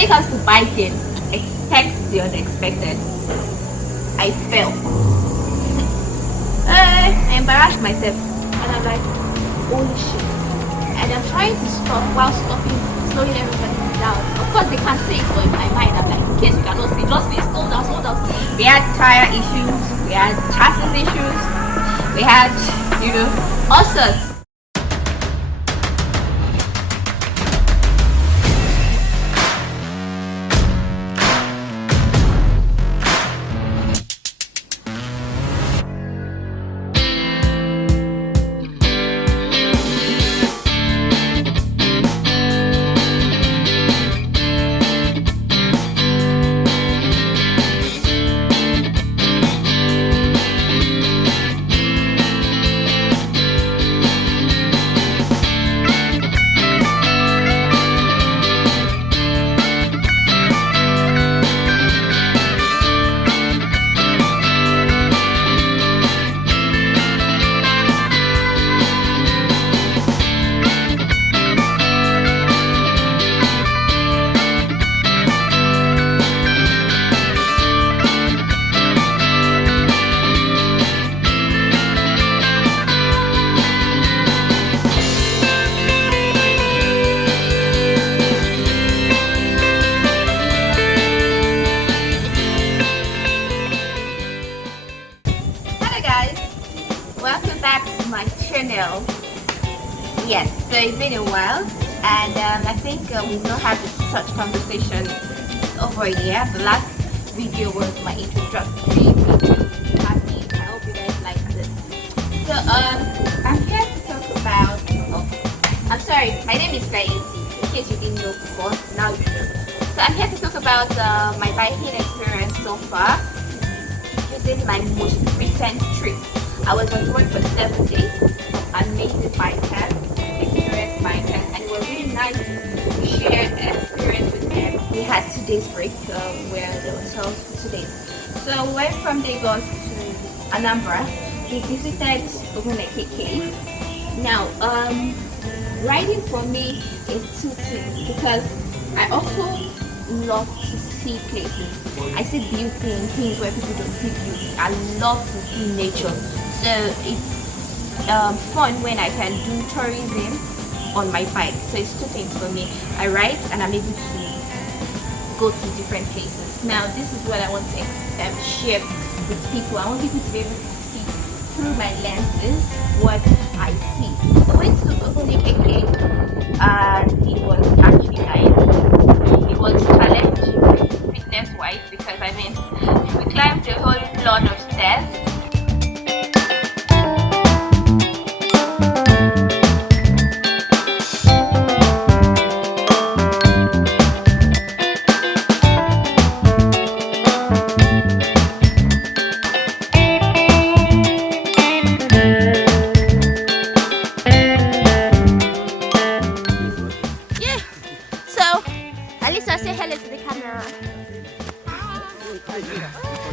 when it comes to biking, expect the unexpected. I fell. I embarrassed myself and I'm like, holy shit. And I'm trying to stop while slowing everybody down. Of course they can't see it, but in my mind I'm like, in case you cannot see, just say slow down, slow down. We had tire issues, we had chassis issues, we had, all sorts. Yes, so it's been a while, and I think we've not had such conversation over a year. The last video was my introductory video to Happy. I hope you guys liked it. So I'm here to talk about. I'm sorry, my name is Saidi. In case you didn't know before, now you know. So I'm here to talk about my biking experience so far using my most recent trip. I was on board for 7 days. Amazing bikers, experienced bikers, and it was really nice to share an experience with them. We had 2 days break where the hotels for 2 days. So we went from Lagos to Anambra. We visited Ogbunike cave. Now, riding for me is 2 things because I also love to see places. I see beauty in things where people don't see beauty. I love to see nature. So it's fun when I can do tourism on my bike. So it's 2 things for me. I ride and I'm able to go to different places. Now this is what I want to share with people. I want people to be able to see through my lenses what I see. I went to Ogbunike and it was actually nice. It was challenging fitness wise because we climbed a whole lot of stairs.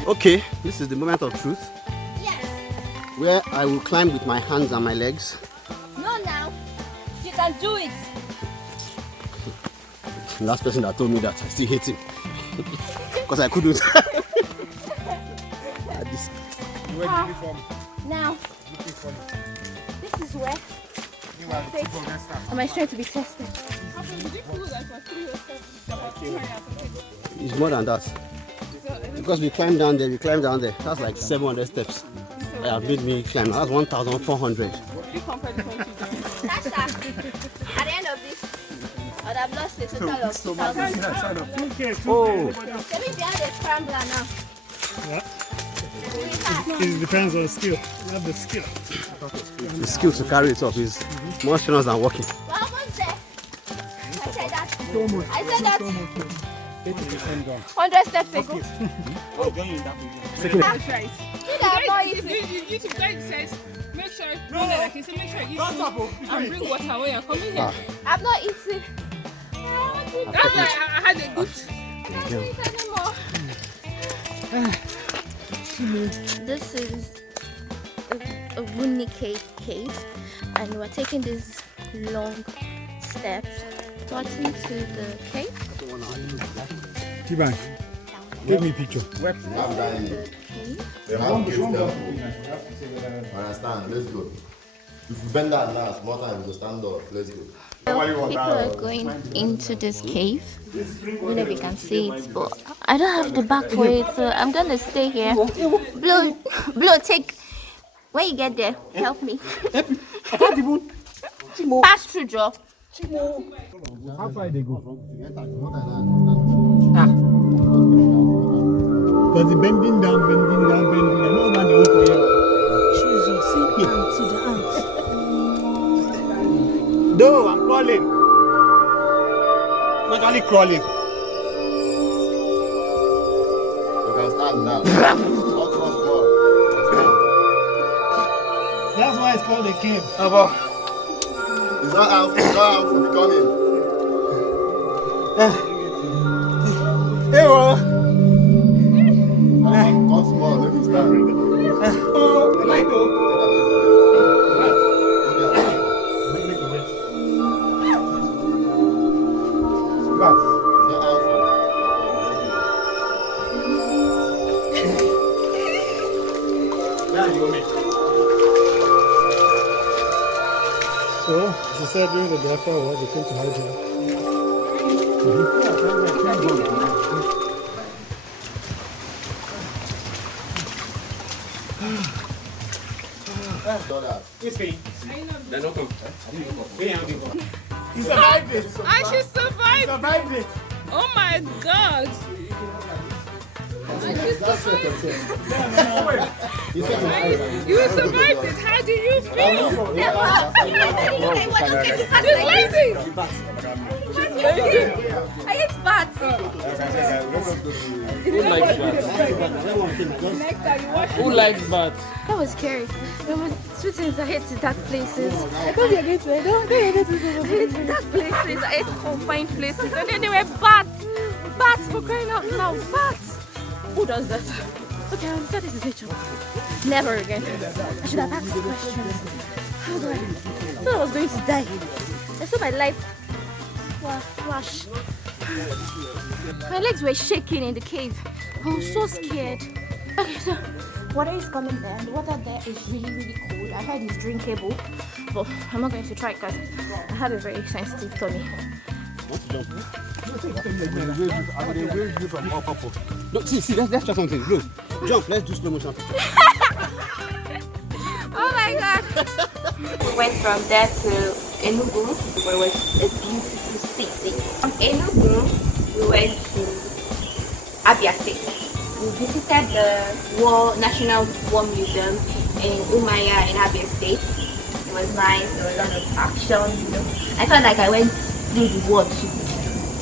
Okay, this is the moment of truth. Yes. Where I will climb with my hands and my legs. No, now. You can do it. The last person that told me that, I still hate him. Because I couldn't. Where did you from? Now, this is where my strength to be tested. It's more than that. Because we climbed down there, That's like 700 steps. That have made me climb. That's 1,400. At the end of this, I would have lost a total of 2,000. Oh! Can we be on the scrambler now? Yeah. It depends on skill. Not the skill. The skill to carry it up is more strenuous than walking. Well, almost there. I said that. 100 steps ago. Make sure you and bring water when you're coming here. I'm not eating. That's why I had a good. I don't eat anymore. This is a ogbunike cave, and we're taking these long steps towards into the cave. Gbam, take me a picture. Understand? Let's go. If you bend that now, small time, we go stand up. Let's go. People are going into this cave. I don't know if you can see it, but I don't have the back for it, so I'm gonna stay here. Blue, take. When you get there, help me. Pass through, Joe. How far they go? Because the bending down. No man, they won't for you. To the ants. No, I'm crawling. I'm actually crawling. You can stand now. That's why it's called a cave. It's not out for becoming. Hey, well. Come small, let me stand. Oh, I like to. So, as I said during the Biafra war, they came to hijack. He survived it. I should survive. Survived it. Oh my God. You survived it. How do you feel? Just lazy. I ate bats. Who likes bats? That was scary. There were two things I hate in dark places. I thought you were going to I hate dark places. I hate confined places. And then there were bats. Bats, for crying out loud. Bats. Who does that? Okay, I understand this is nature. Never again. I should have asked questions. How do I thought I was going to die. I saw my life flash. My legs were shaking in the cave. I was so scared. Okay, so water is coming there, and the water there is really cold. I heard it's drinkable, but I'm not going to try because I have a very sensitive tummy. No, see, let's try something. Look, jump, let's do slow motion. Oh my God! We went from there to Enugu, where it was a beautiful city. From Enugu, we went to Abia State. We visited the National War Museum in Umaya in Abia State. It was nice, there was a lot of action, you know. I felt like I went through the war too.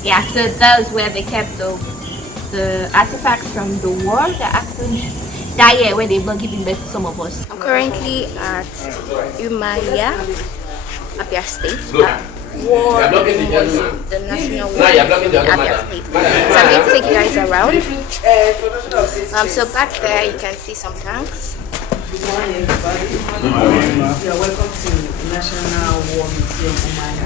Yeah, so that was where they kept the artifacts from the war that happened that year when they were giving birth to some of us. I'm currently at Umaya, Abia State. War was the national war in Abia State. So I'm going to take you guys around. So back there you can see some tanks. Good morning, everybody. Good morning. You are welcome to National War Museum Umaya.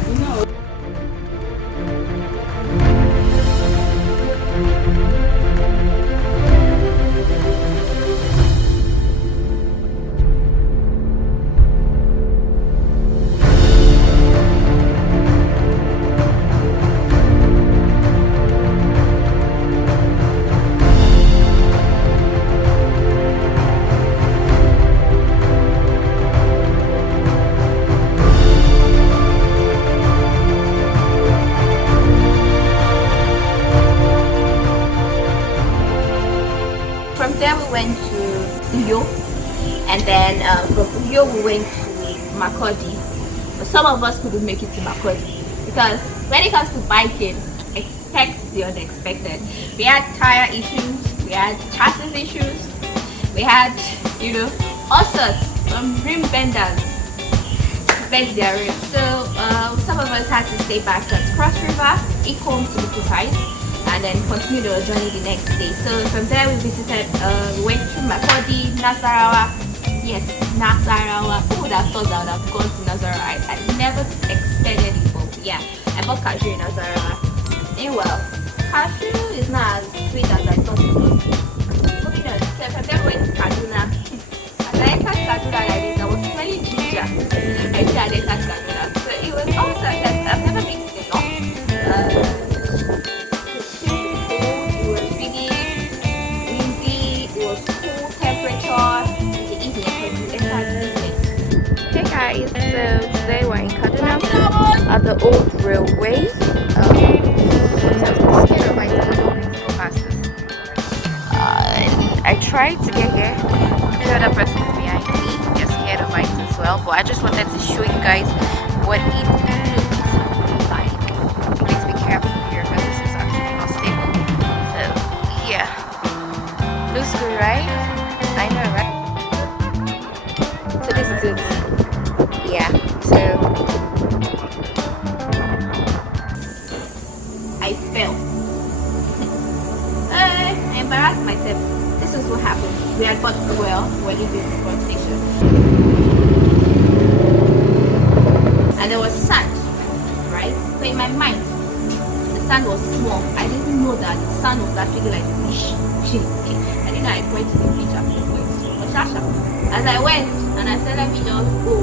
From there we went to Uyo, and then from Uyo we went to Makurdi. But some of us couldn't make it to Makurdi because when it comes to biking, expect the unexpected. We had tire issues, we had chassis issues, we had, you know, all sorts of rim benders bent their rims. So some of us had to stay back at Cross River, Ecom to be precise, and then continue the journey the next day. So from there we visited, we went to Makurdi, Nassarawa. Yes, Nassarawa. Who would have thought that I would have gone to Nassarawa? I never expected it, but yeah, I bought cashew in Nassarawa. Well, cashew is not as sweet as I thought it was. Moving on, so I then went to Kaduna. As I entered Kaduna like this, I was smelling ginger. I did I entered Kaduna. So it was also that I've never been to the north. It was really windy, it was cool temperature in the evening when you entered the evening. Hey guys, so today we're in Kaduna at the old railway. I tried to get here. The other person behind me is scared of heights as well, but I just wanted to show you guys what it looks like. Please be careful here because this is actually not stable. So yeah, looks good, right? I know, right? So this is it. Yeah. So I fell. I embarrassed myself. This is what happened. We had bought fuel when we leaving the front station. And there was sand, right? So in my mind, the sand was small. I didn't know that the sand was actually like fish. I didn't know I went to the beach after the point. But as I went and I said, let me just go.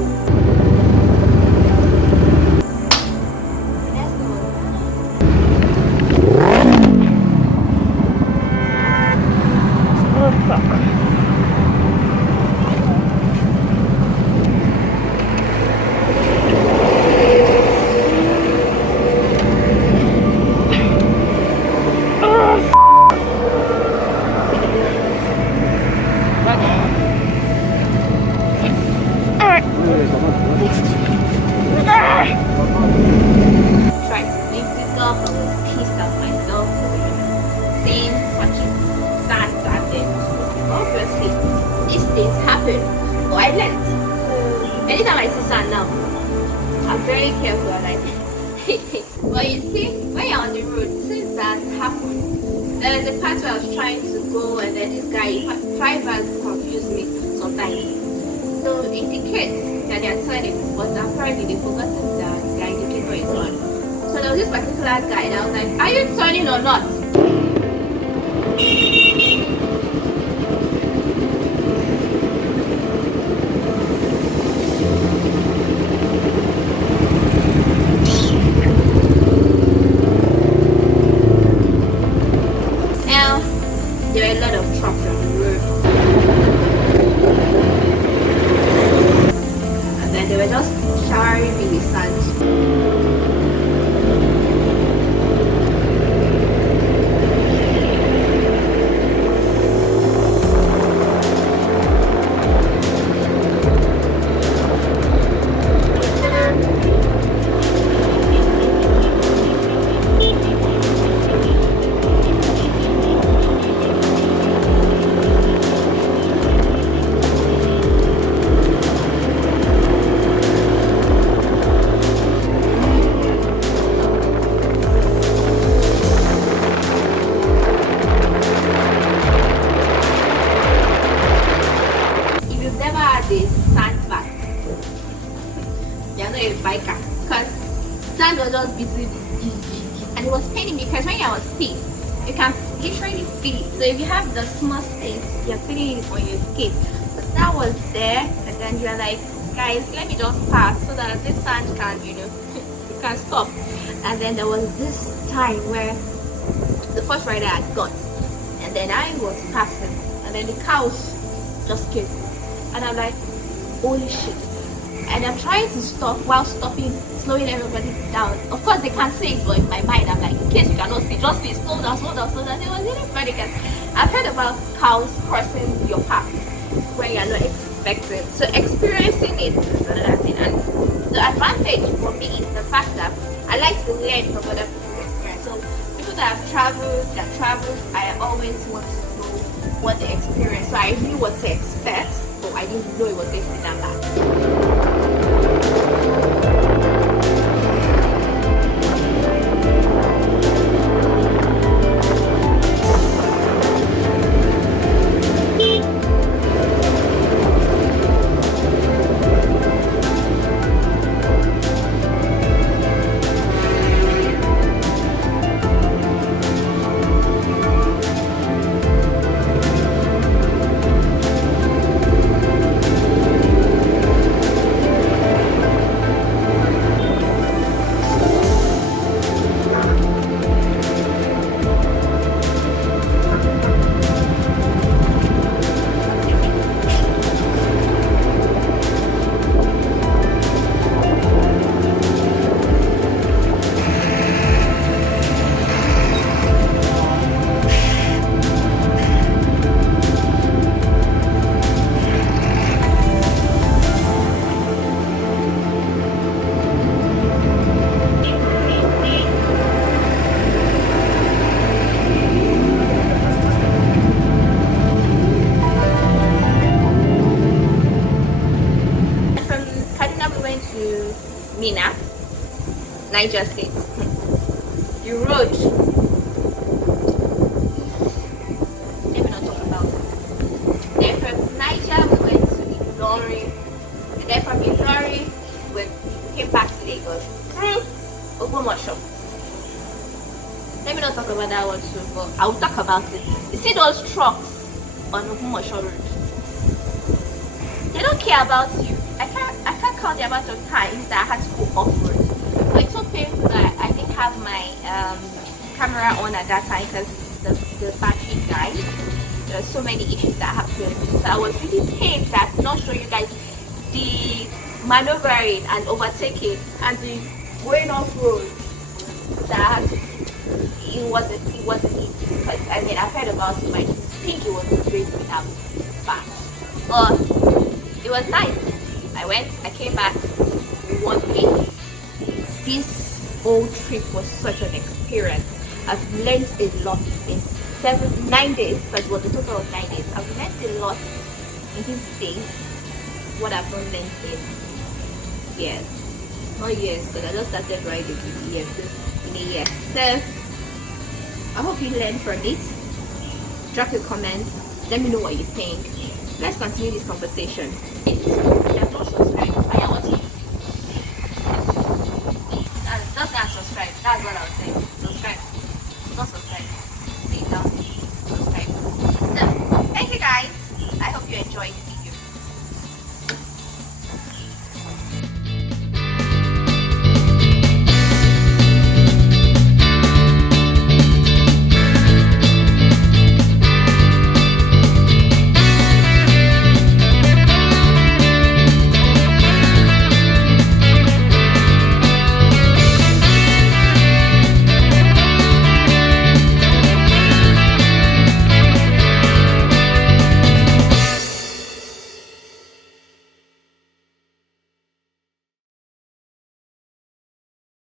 Tried to lift it up, I was pissed at myself for saying fucking sand back then. Obviously, these things happen, but I learned. Anytime I see sand now, I'm very careful. Like, but you see, when you're on the road, since that happened, there was a part where I was trying to go, and then this guy, drivers confuse me sometimes. So it indicates that they are turning, but apparently they forgotten that their indicator is on. So there was this particular guy that was like, are you turning or not? Now, there are a lot of trucks on the road. And then they were just showering me with sand. Biker, because sand was just beating and it was paining me because when you're on speed you can literally feel it. So if you have the small space, you're feeling it on your skin, but that was there, and then you're like, guys, let me just pass so that this sand can, you can stop. And then there was this time where the first rider had gone, and then I was passing, and then the cows just came, and I'm like, holy shit. And I'm trying to stop while stopping, slowing everybody down. Of course they can't see it, but in my mind I'm like, in case you cannot see, just see, slow down, slow down, slow down. It was really funny because I've heard about cows crossing your path when you're not expecting. So experiencing it is another thing. And the advantage for me is the fact that I like to learn from other people's experience. So people that have traveled, I always want to know what they experience. So I knew what to expect, but I didn't know it was going to be that bad. Niger State. The road. Let me not talk about it. Then from Niger we went to Ilorin. And then from Ilorin we came back to Lagos through Ogbomoso. Let me not talk about that one too, but I will talk about it. You see those trucks on Ogbomoso Road? They don't care about you. I can't count the amount of times that I had to go off-road. But it's so painful that I didn't have my camera on at that time because the battery died. There were so many issues that happened. So I was really pained that I could not show you guys the maneuvering and overtaking and the going off-road that I had to do. It wasn't easy because I mean I've heard about it, but I think it was a great without back. But it was nice. I went, I came back, we won peace. This whole trip was such an experience. I've learned a lot in 9 days, because it was a total of 9 days. I've learned a lot in these days, what I've not learned in years. Not years, because I just started riding in years, in a year. So, I hope you learned from it. Drop your comments. Let me know what you think. Let's continue this conversation.